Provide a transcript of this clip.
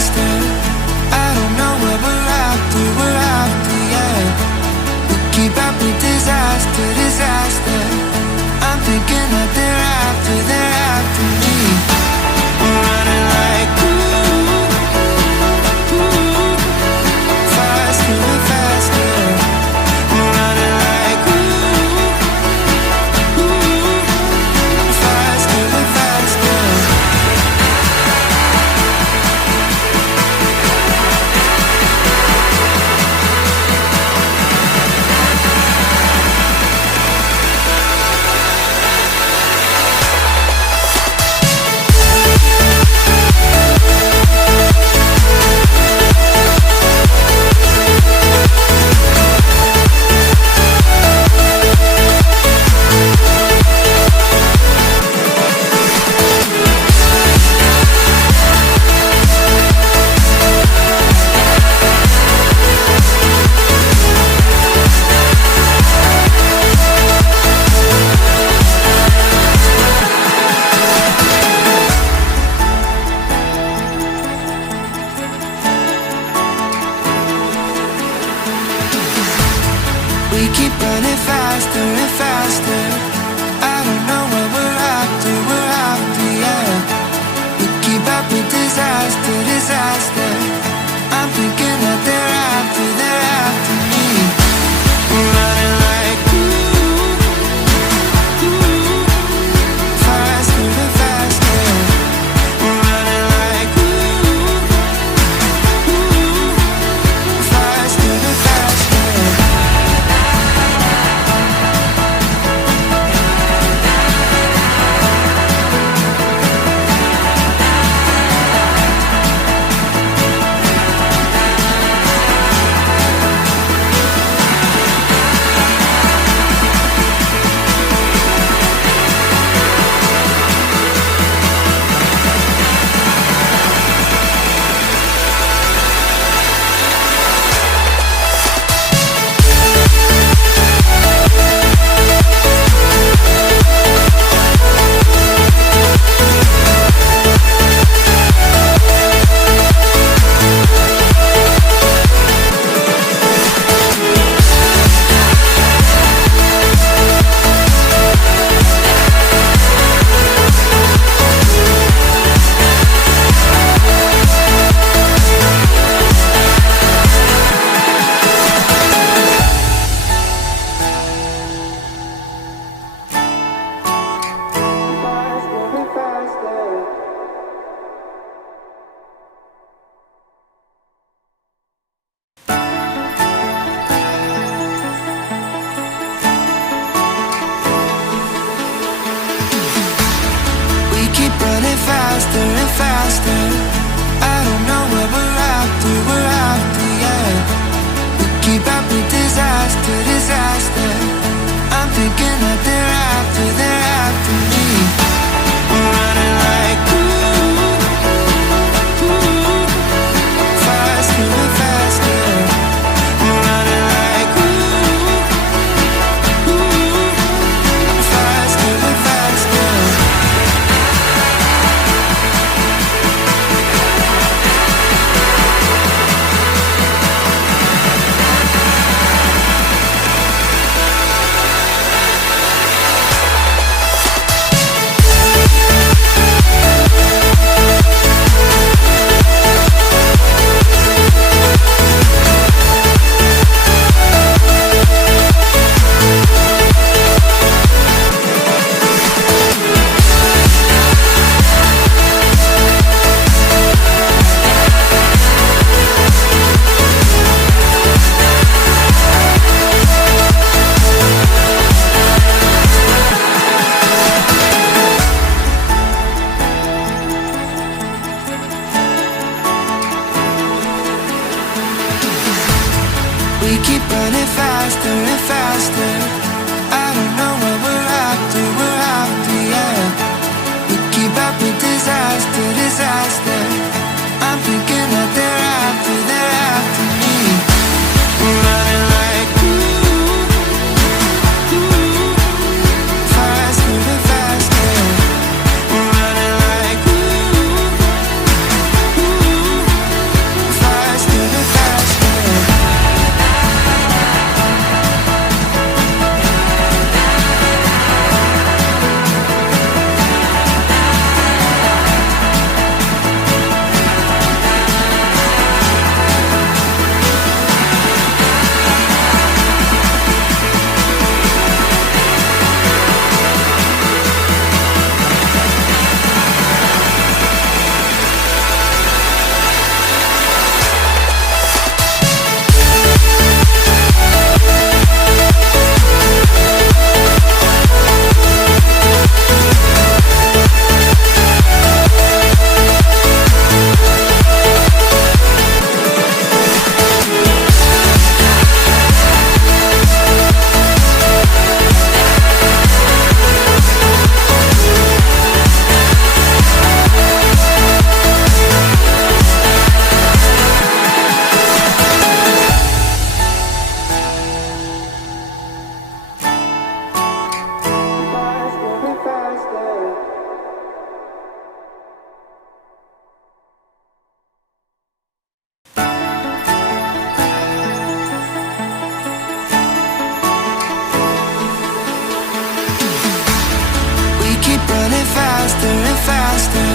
faster. I don't know where we're after, yeah. We keep up with disaster, disaster. I'm thinking that they're after me. We're running like faster and faster. We're running like faster and faster. We keep running faster and faster. I don't know where we're after, yeah. We keep up with disaster, disaster. I'm thinking that they're after me. We're running like faster and faster. We're running like faster and faster. Keep running faster and faster. I don't know where we're after, yeah. We keep up with disaster, disaster. I'm thinking that they're after me. We're running like faster and faster. We're running like faster and faster. We keep running faster and faster. I don't know where we're after, yeah. We keep up with disaster, disaster. I'm thinking that they're after me. We're running like faster and faster. We're running like faster.